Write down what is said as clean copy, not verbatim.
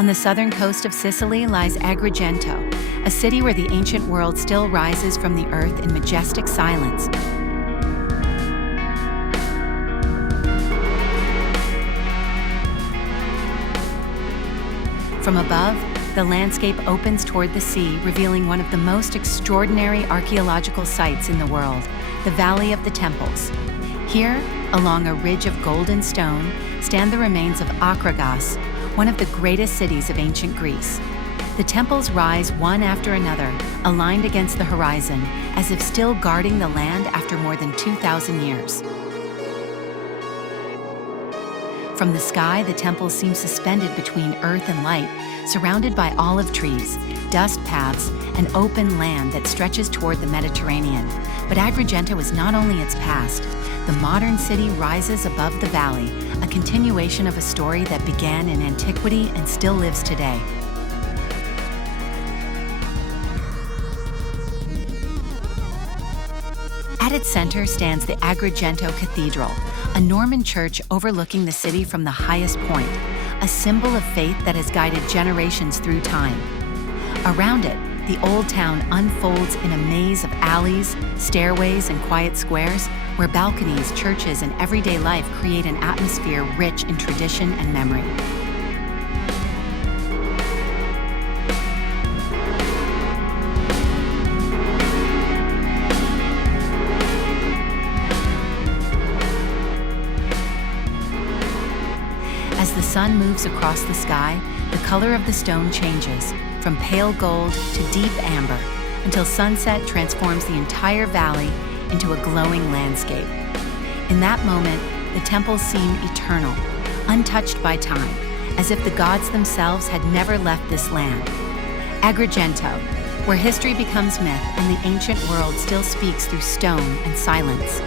On the southern coast of Sicily lies Agrigento, a city where the ancient world still rises from the earth in majestic silence. From above, the landscape opens toward the sea, revealing one of the most extraordinary archaeological sites in the world, the Valley of the Temples. Here, along a ridge of golden stone, stand the remains of Akragas, one of the greatest cities of ancient Greece. The temples rise one after another, aligned against the horizon, as if still guarding the land after more than 2,000 years. From the sky, the temples seem suspended between earth and light, surrounded by olive trees, dust paths, and open land that stretches toward the Mediterranean. But Agrigento is not only its past. The modern city rises above the valley, a continuation of a story that began in antiquity and still lives today. At its center stands the Agrigento Cathedral, a Norman church overlooking the city from the highest point, a symbol of faith that has guided generations through time. Around it, the old town unfolds in a maze of alleys, stairways, and quiet squares, where balconies, churches, and everyday life create an atmosphere rich in tradition and memory. As the sun moves across the sky, the color of the stone changes, from pale gold to deep amber, until sunset transforms the entire valley into a glowing landscape. In that moment, the temples seem eternal, untouched by time, as if the gods themselves had never left this land. Agrigento, where history becomes myth and the ancient world still speaks through stone and silence.